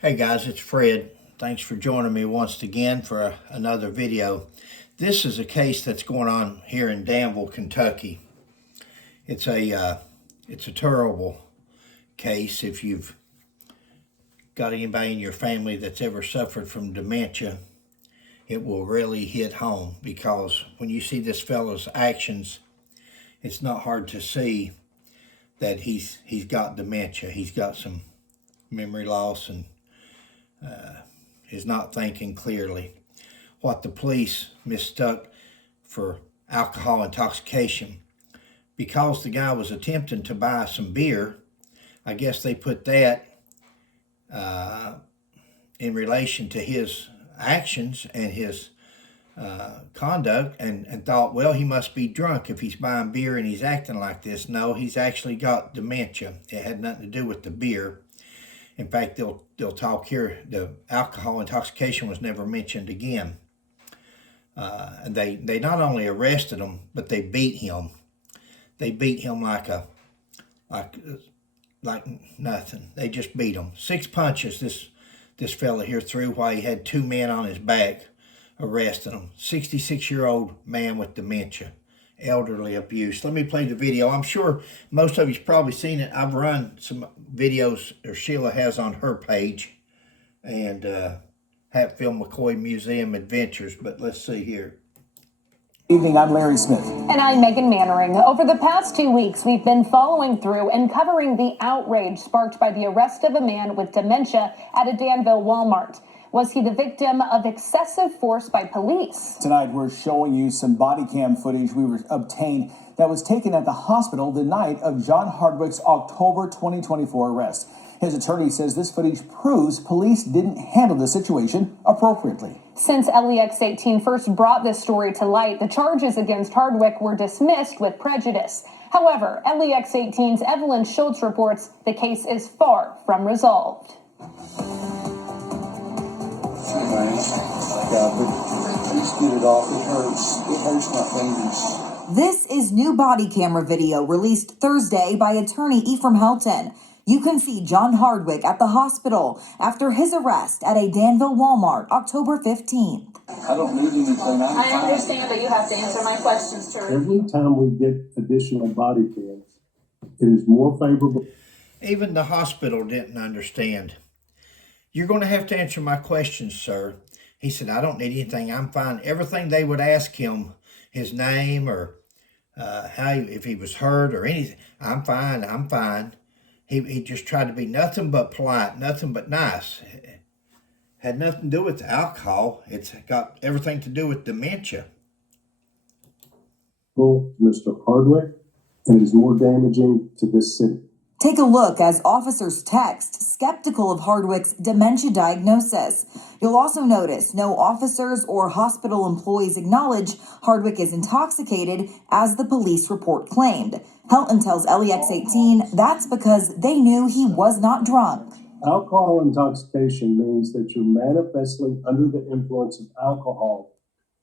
Hey guys, it's Fred. Thanks for joining me once again for another video. This is a case that's going on here in Danville, Kentucky. It's a terrible case. If you've got anybody in your family that's ever suffered from dementia, it will really hit home, because when you see this fellow's actions, it's not hard to see that he's got dementia. He's got some memory loss and is not thinking clearly. What the police mistook for alcohol intoxication, because the guy was attempting to buy some beer, I guess they put that in relation to his actions and his conduct, and thought, well, he must be drunk if he's buying beer and he's acting like this. No, he's actually got dementia. It had nothing to do with the beer. In fact, they'll talk here, the alcohol intoxication was never mentioned again. And they not only arrested him, but they beat him. They beat him like nothing. They just beat him. 6 punches this fella here threw while he had 2 men on his back arresting him. 66-year-old man with dementia, elderly abuse. Let me play the video. I'm sure most of you's probably seen it. I've run some videos, or Sheila has on her page, and Hatfield McCoy Museum Adventures, but let's see here. Good evening, I'm Larry Smith. And I'm Megan Mannering. Over the past 2 weeks, we've been following through and covering the outrage sparked by the arrest of a man with dementia at a Danville Walmart. Was he the victim of excessive force by police? Tonight, we're showing you some body cam footage we obtained that was taken at the hospital the night of John Hardwick's October 2024 arrest. His attorney says this footage proves police didn't handle the situation appropriately. Since LEX 18 first brought this story to light, the charges against Hardwick were dismissed with prejudice. However, LEX 18's Evelyn Schultz reports the case is far from resolved. Yeah, but please get it off. It hurts my fingers. This is new body camera video released Thursday by attorney Ephraim Helton. You can see John Hardwick at the hospital after his arrest at a Danville Walmart October 15th. I don't need anything. I understand, but you have to answer my questions, sir. Every time we get additional body cams, it is more favorable. Even the hospital didn't understand. You're going to have to answer my questions, sir. He said, I don't need anything. I'm fine. Everything they would ask him, his name or if he was hurt or anything. I'm fine. I'm fine. He just tried to be nothing but polite, nothing but nice. Had nothing to do with the alcohol. It's got everything to do with dementia. Mr. Hardwick, and is more damaging to this city. Take a look as officers text, skeptical of Hardwick's dementia diagnosis. You'll also notice no officers or hospital employees acknowledge Hardwick is intoxicated, as the police report claimed. Helton tells LEX 18 that's because they knew he was not drunk. Alcohol intoxication means that you're manifestly under the influence of alcohol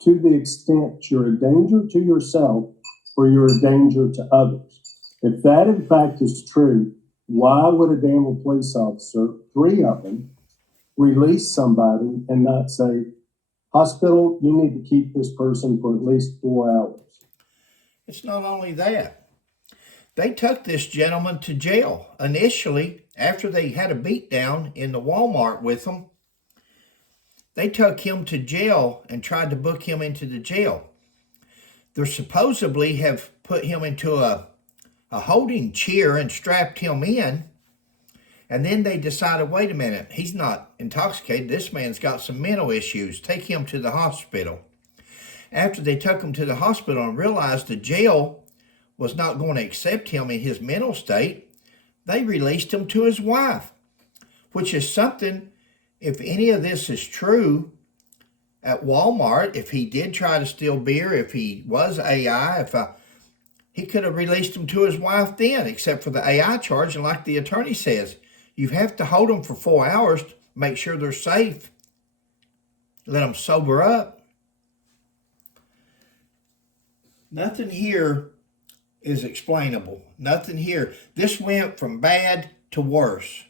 to the extent you're a danger to yourself or you're a danger to others. If that, in fact, is true, why would a Danville police officer, 3 of them, release somebody and not say, hospital, you need to keep this person for at least 4 hours? It's not only that. They took this gentleman to jail initially after they had a beatdown in the Walmart with him. They took him to jail and tried to book him into the jail. They supposedly have put him into a holding chair and strapped him in, and then they decided, wait a minute, he's not intoxicated, this man's got some mental issues, take him to the hospital. After they took him to the hospital and realized the jail was not going to accept him in his mental state, they released him to his wife, which is something, if any of this is true, at Walmart, if he did try to steal beer, if he was AI, he could have released him to his wife then, except for the AI charge. And like the attorney says, you have to hold them for 4 hours to make sure they're safe. Let them sober up. Nothing here is explainable. Nothing here. This went from bad to worse.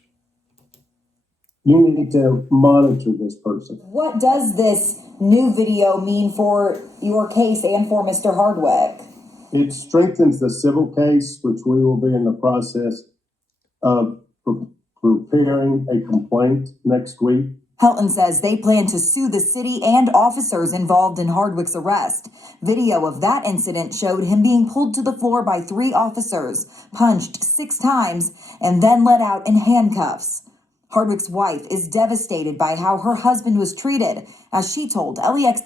You need to monitor this person. What does this new video mean for your case and for Mr. Hardwick? It strengthens the civil case, which we will be in the process of preparing a complaint next week. Helton says they plan to sue the city and officers involved in Hardwick's arrest. Video of that incident showed him being pulled to the floor by 3 officers, punched 6 times, and then let out in handcuffs. Hardwick's wife is devastated by how her husband was treated, as she told LEX.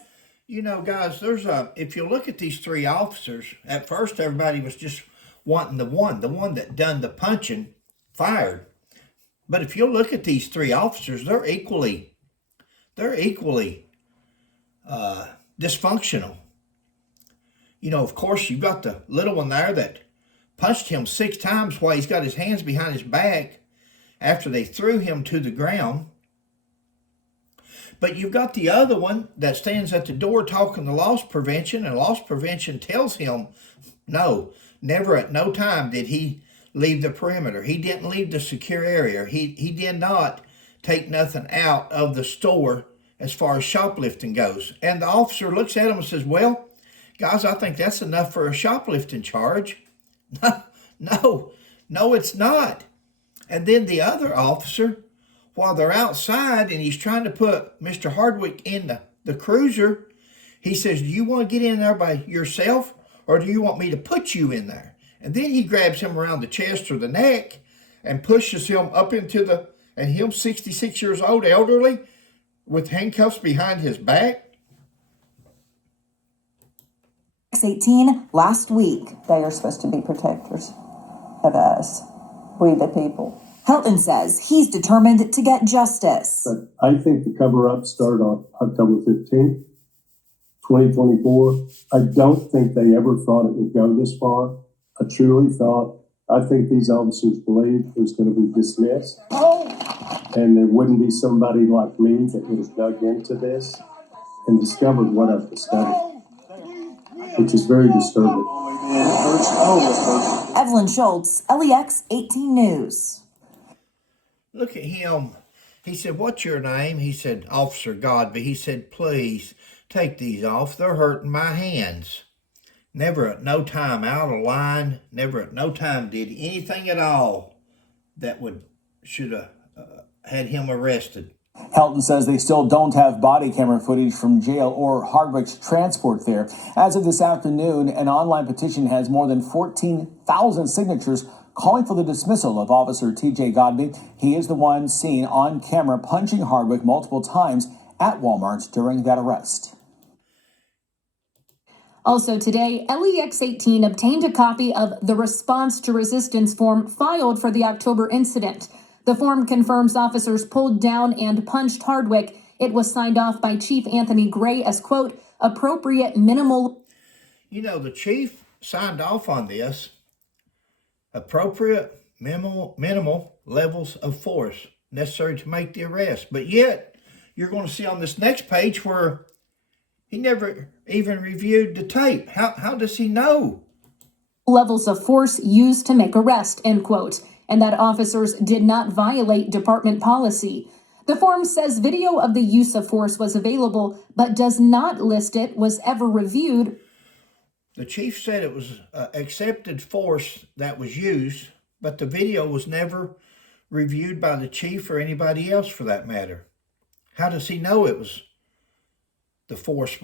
You know, guys, if you look at these 3 officers, at first everybody was just wanting the one that done the punching, fired. But if you look at these 3 officers, they're equally dysfunctional. You know, of course, you've got the little one there that punched him 6 times while he's got his hands behind his back after they threw him to the ground. But you've got the other one that stands at the door talking to loss prevention, and loss prevention tells him, no, never at no time did he leave the perimeter. He didn't leave the secure area. He did not take nothing out of the store as far as shoplifting goes. And the officer looks at him and says, well, guys, I think that's enough for a shoplifting charge. No, it's not. And then the other officer, while they're outside and he's trying to put Mr. Hardwick in the cruiser, he says, do you want to get in there by yourself, or do you want me to put you in there? And then he grabs him around the chest or the neck and pushes him up into and him 66 years old, elderly, with handcuffs behind his back. 18 last week. They are supposed to be protectors of us, we the people. Helton says he's determined to get justice. But I think the cover-up started on October 15th, 2024. I don't think they ever thought it would go this far. I truly thought, I think these officers believed it was going to be dismissed. And there wouldn't be somebody like me that would have dug into this and discovered what I've discovered, which is very disturbing. Evelyn Schultz, LEX 18 News. Look at him. He said, what's your name? He said, Officer Godby. He said, please take these off. They're hurting my hands. Never at no time out of line, never at no time did anything at all that should have had him arrested. Helton says they still don't have body camera footage from jail or Hardwick's transport there. As of this afternoon, an online petition has more than 14,000 signatures calling for the dismissal of Officer T.J. Godby. He is the one seen on camera punching Hardwick multiple times at Walmart during that arrest. Also today, LEX 18 obtained a copy of the response to resistance form filed for the October incident. The form confirms officers pulled down and punched Hardwick. It was signed off by Chief Anthony Gray as, quote, appropriate minimal. You know, the chief signed off on this. Appropriate minimal levels of force necessary to make the arrest. But yet, you're going to see on this next page where he never even reviewed the tape. How does he know? Levels of force used to make arrest, end quote, and that officers did not violate department policy. The form says video of the use of force was available, but does not list it was ever reviewed. The chief said it was accepted force that was used, but the video was never reviewed by the chief or anybody else for that matter. How does he know it was the force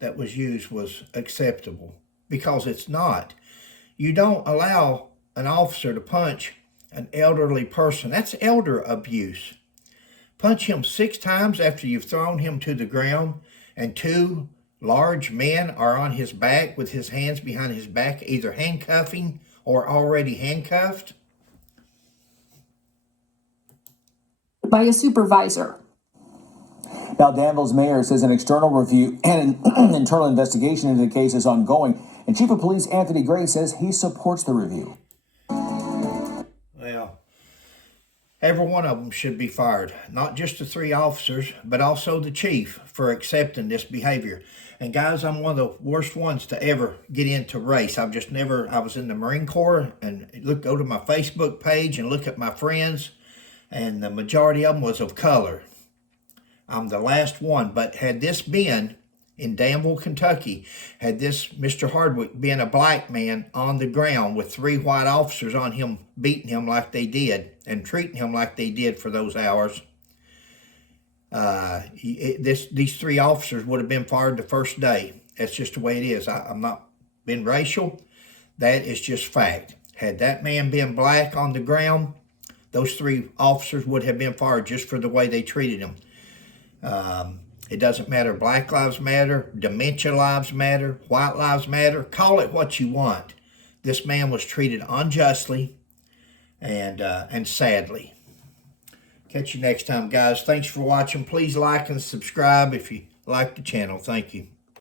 that was used was acceptable? Because it's not. You don't allow an officer to punch an elderly person. That's elder abuse. Punch him 6 times after you've thrown him to the ground, and 2 large men are on his back with his hands behind his back, either handcuffing or already handcuffed. By a supervisor. Now, Danville's mayor says an external review and an internal investigation into the case is ongoing. And Chief of Police Anthony Gray says he supports the review. Well, every one of them should be fired. Not just the 3 officers, but also the chief for accepting this behavior. And guys, I'm one of the worst ones to ever get into race. I was in the Marine Corps, and go to my Facebook page and look at my friends. and the majority of them was of color. I'm the last one, but had this been in Danville, Kentucky, had this Mr. Hardwick been a black man on the ground with 3 white officers on him, beating him like they did and treating him like they did for those hours, these 3 officers would have been fired the first day. That's just the way it is. I'm not being racial. That is just fact. Had that man been black on the ground, those 3 officers would have been fired just for the way they treated him. It doesn't matter. Black lives matter. Dementia lives matter. White lives matter. Call it what you want. This man was treated unjustly and sadly. Catch you next time, guys. Thanks for watching. Please like and subscribe if you like the channel. Thank you.